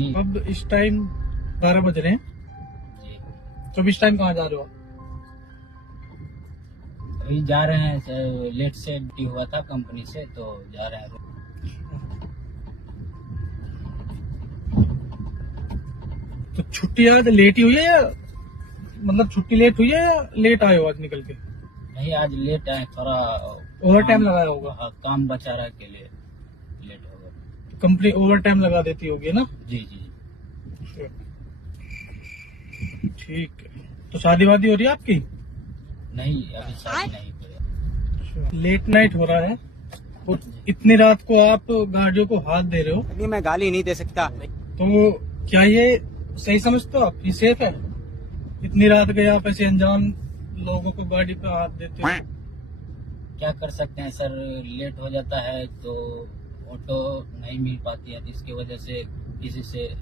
जी अब इस टाइम 12 बज रहे हैं। जी। तो अब इस टाइम कहाँ जा रहे हो आप? अभी जा रहे हैं सर, लेट से ड्यूटी हुआ था कंपनी से, तो जा रहे हैं। तो छुट्टी आज लेट ही हुई है या मतलब छुट्टी लेट हुई है या लेट आए हो आज निकल के? नहीं, आज लेट आए, थोड़ा ओवर टाइम काम- लगाया होगा। हाँ, काम बचा रहा के लिए लेट हो गया। कंपनी ओवर टाइम लगा देती होगी ना? जी जी। ठीक है। तो शादी वादी हो रही है आपकी? नहीं, अभी शादी नहीं हुई। लेट नाइट हो रहा है और इतनी रात को आप गाड़ियों को हाथ दे रहे हो, नहीं, मैं गाली नहीं दे सकता। तो क्या ये सही समझते हो आप? ये सेफ है? इतनी रात गए आप ऐसे अनजान लोगों को गाड़ी पे हाथ देते हो? क्या कर सकते हैं सर, लेट हो जाता है तो ऑटो नहीं मिल पाती है, जिसकी वजह से किसी से